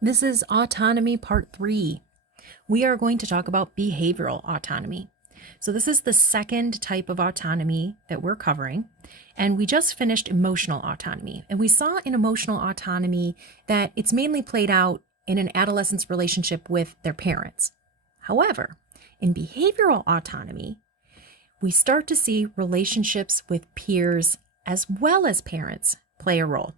This is Autonomy Part 3. We are going to talk about behavioral autonomy. So this is the second type of autonomy that we're covering, and we just finished emotional autonomy. And we saw in emotional autonomy that it's mainly played out in an adolescent's relationship with their parents. However, in behavioral autonomy, we start to see relationships with peers as well as parents play a role.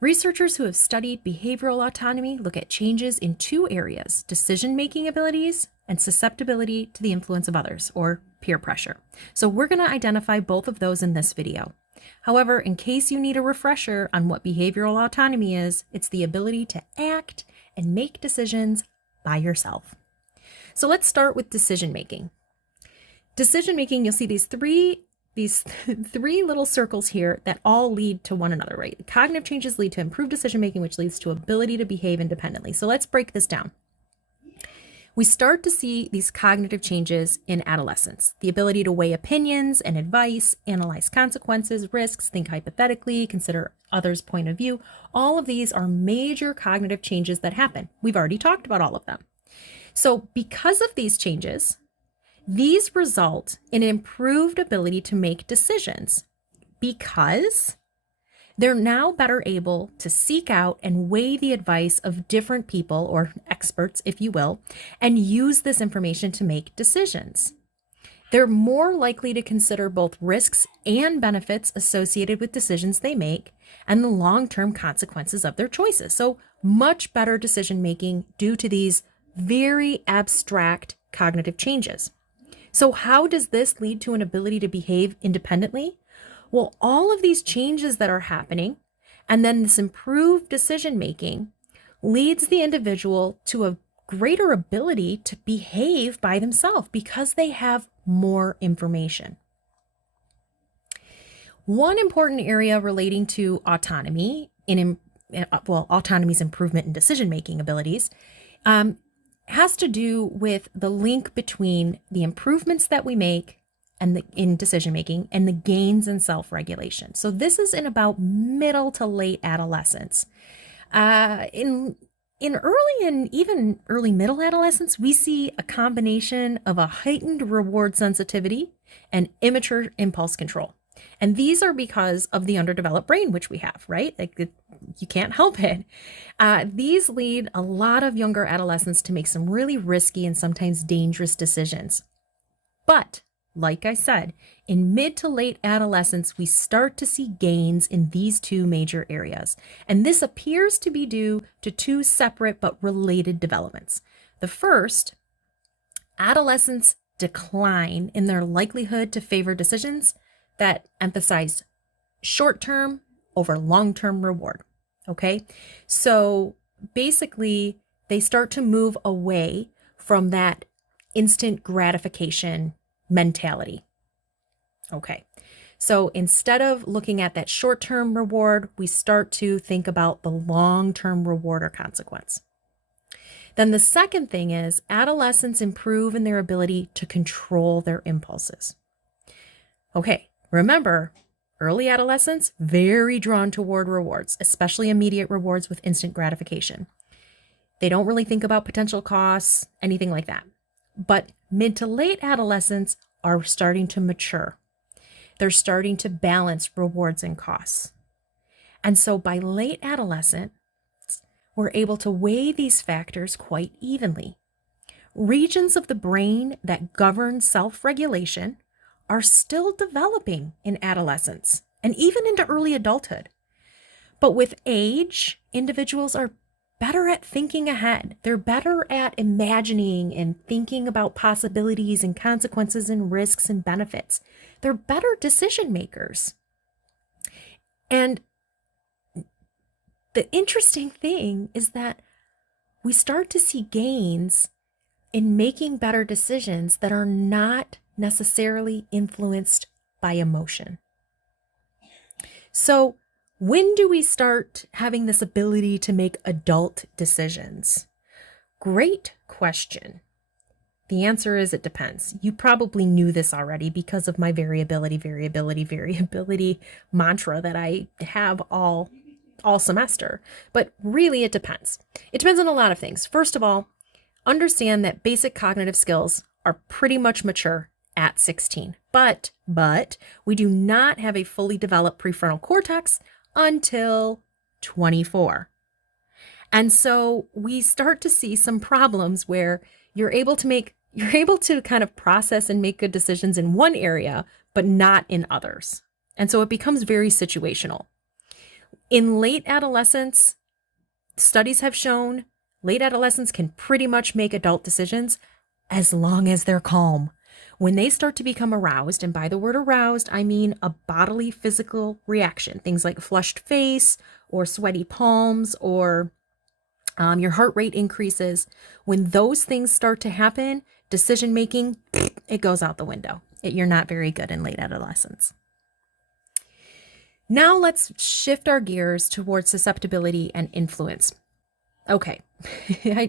Researchers who have studied behavioral autonomy look at changes in two areas: decision-making abilities and susceptibility to the influence of others, or peer pressure. So we're going to identify both of those in this video. However, in case you need a refresher on what behavioral autonomy is, it's the ability to act and make decisions by yourself. So let's start with decision-making. Decision-making, you'll see these three little circles here that all lead to one another, right? Cognitive changes lead to improved decision-making, which leads to ability to behave independently. So let's break this down. We start to see these cognitive changes in adolescence: the ability to weigh opinions and advice, analyze consequences, risks, think hypothetically, consider others' point of view. All of these are major cognitive changes that happen. We've already talked about all of them. So because of these changes, these result in improved ability to make decisions because they're now better able to seek out and weigh the advice of different people, or experts, if you will, and use this information to make decisions. They're more likely to consider both risks and benefits associated with decisions they make and the long-term consequences of their choices. So much better decision making due to these very abstract cognitive changes. So how does this lead to an ability to behave independently? Well, all of these changes that are happening and then this improved decision making leads the individual to a greater ability to behave by themselves because they have more information. One important area relating to autonomy autonomy's improvement in decision making abilities has to do with the link between the improvements that we make in decision making and the gains in self-regulation. So this is in about middle to late adolescence. In early and even early middle adolescence, we see a combination of a heightened reward sensitivity and immature impulse control. And these are because of the underdeveloped brain, which we have, right? You can't help it. These lead a lot of younger adolescents to make some really risky and sometimes dangerous decisions. But like I said, in mid to late adolescence, we start to see gains in these two major areas. And this appears to be due to two separate but related developments. The first, adolescents decline in their likelihood to favor decisions that emphasize short-term over long-term reward. Okay, so basically they start to move away from that instant gratification mentality. Okay, so instead of looking at that short-term reward, we start to think about the long-term reward or consequence. Then the second thing is adolescents improve in their ability to control their impulses. Okay, remember, early adolescents, very drawn toward rewards, especially immediate rewards with instant gratification. They don't really think about potential costs, anything like that. But mid to late adolescents are starting to mature. They're starting to balance rewards and costs. And so by late adolescent, we're able to weigh these factors quite evenly. Regions of the brain that govern self-regulation are still developing in adolescence and even into early adulthood. But with age, individuals are better at thinking ahead. They're better at imagining and thinking about possibilities and consequences and risks and benefits. They're better decision makers. And the interesting thing is that we start to see gains in making better decisions that are not necessarily influenced by emotion. So when do we start having this ability to make adult decisions? Great question. The answer is it depends. You probably knew this already because of my variability mantra that I have all all semester, but really it depends. It depends on a lot of things. First of all, understand that basic cognitive skills are pretty much mature at 16, but we do not have a fully developed prefrontal cortex until 24. And so we start to see some problems where you're able to kind of process and make good decisions in one area, but not in others. And so it becomes very situational. In late adolescence, studies have shown late adolescents can pretty much make adult decisions as long as they're calm. When they start to become aroused, and by the word aroused, I mean a bodily physical reaction, things like flushed face or sweaty palms or your heart rate increases. When those things start to happen, decision making, it goes out the window. You're not very good in late adolescence. Now let's shift our gears towards susceptibility and influence. Okay,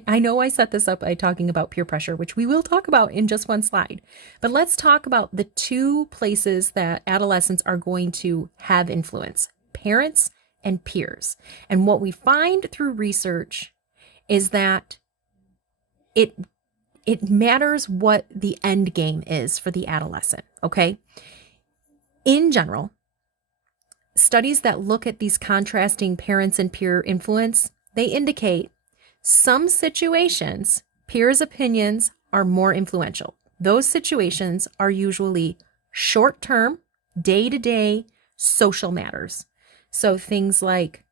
I know I set this up by talking about peer pressure, which we will talk about in just one slide, but let's talk about the two places that adolescents are going to have influence: parents and peers. And what we find through research is that it matters what the end game is for the adolescent, okay? In general, studies that look at these contrasting parents and peer influence, they indicate some situations, peers' opinions are more influential. Those situations are usually short-term, day-to-day social matters. So things like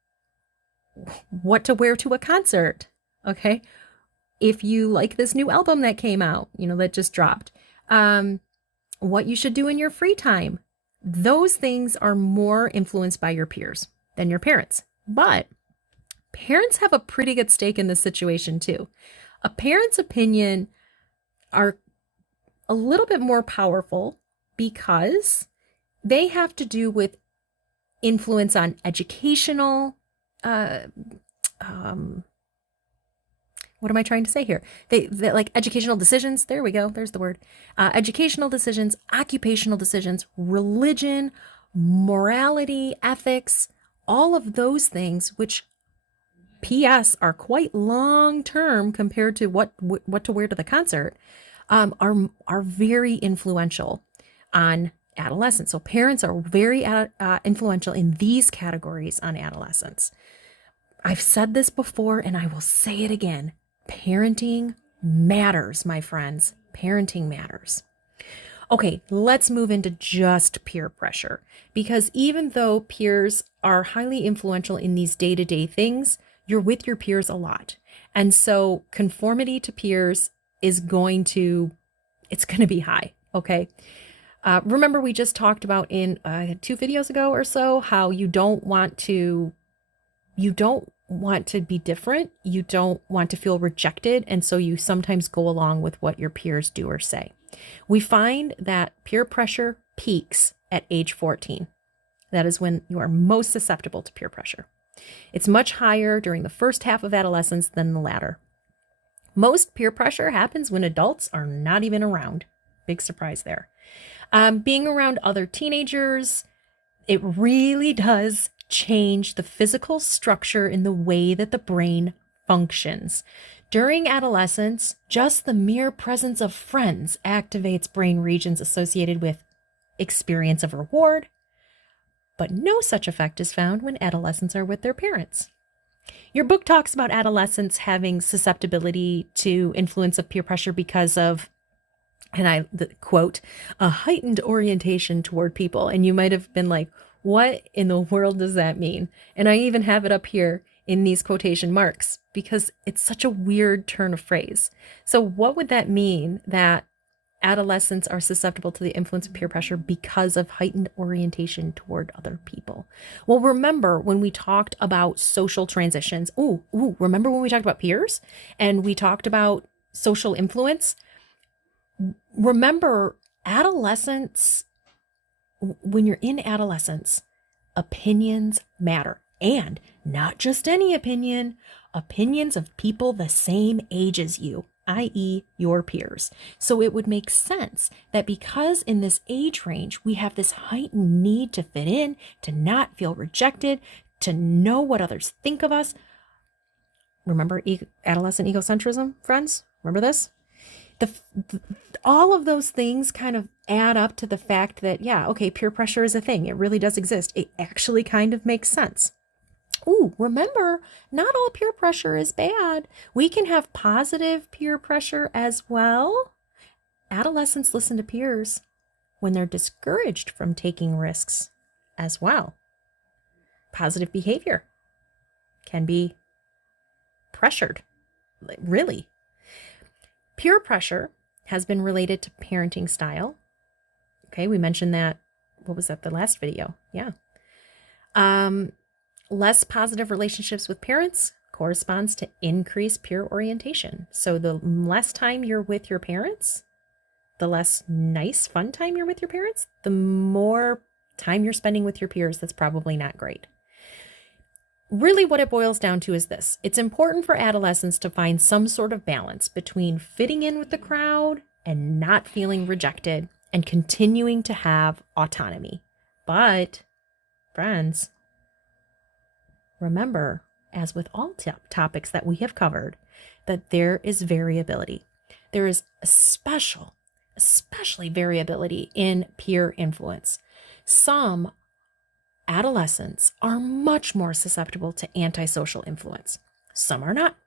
what to wear to a concert, okay? If you like this new album that came out, that just dropped, what you should do in your free time. Those things are more influenced by your peers than your parents. But parents have a pretty good stake in this situation too. A parent's opinion are a little bit more powerful because they have to do with influence on educational, what am I trying to say here? They like educational decisions. There we go. There's the word. Educational decisions, occupational decisions, religion, morality, ethics, all of those things, which PS are quite long-term compared to what to wear to the concert, are very influential on adolescents. So parents are very influential in these categories on adolescents. I've said this before and I will say it again. Parenting matters, my friends. Parenting matters. Okay, let's move into just peer pressure, because even though peers are highly influential in these day-to-day things, you're with your peers a lot. And so conformity to peers is going to be high, okay? Remember we just talked about in 2 videos ago or so how you don't want to be different. You don't want to feel rejected. And so you sometimes go along with what your peers do or say. We find that peer pressure peaks at age 14. That is when you are most susceptible to peer pressure. It's much higher during the first half of adolescence than the latter. Most peer pressure happens when adults are not even around. Big surprise there. Being around other teenagers, it really does change the physical structure in the way that the brain functions. During adolescence, just the mere presence of friends activates brain regions associated with experience of reward, but no such effect is found when adolescents are with their parents. Your book talks about adolescents having susceptibility to influence of peer pressure because of, and quote, a heightened orientation toward people. And you might have been like, what in the world does that mean? And I even have it up here in these quotation marks because it's such a weird turn of phrase. So what would that mean, that adolescents are susceptible to the influence of peer pressure because of heightened orientation toward other people? Well, remember when we talked about social transitions. Remember when we talked about peers and we talked about social influence? Remember, adolescents, when you're in adolescence, opinions matter. And not just any opinion, opinions of people the same age as you, i.e. your peers. So it would make sense that because in this age range, we have this heightened need to fit in, to not feel rejected, to know what others think of us. Remember adolescent egocentrism, friends? Remember this? All of those things kind of add up to the fact that, yeah, okay, peer pressure is a thing. It really does exist. It actually kind of makes sense. Ooh, remember, not all peer pressure is bad. We can have positive peer pressure as well. Adolescents listen to peers when they're discouraged from taking risks as well. Positive behavior can be pressured, really. Peer pressure has been related to parenting style. Okay, we mentioned that. What was that? The last video. Yeah. Less positive relationships with parents corresponds to increased peer orientation. So the less time you're with your parents, the less nice, fun time you're with your parents, the more time you're spending with your peers. That's probably not great. Really, what it boils down to is this. It's important for adolescents to find some sort of balance between fitting in with the crowd and not feeling rejected and continuing to have autonomy. But, friends, remember, as with all topics that we have covered, that there is variability. There is especially variability in peer influence. Some adolescents are much more susceptible to antisocial influence. Some are not.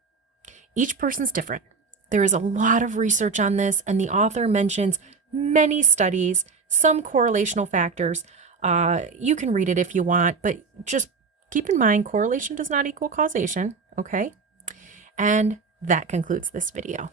Each person's different. There is a lot of research on this, and the author mentions many studies, some correlational factors. You can read it if you want, but just keep in mind, correlation does not equal causation, okay? And that concludes this video.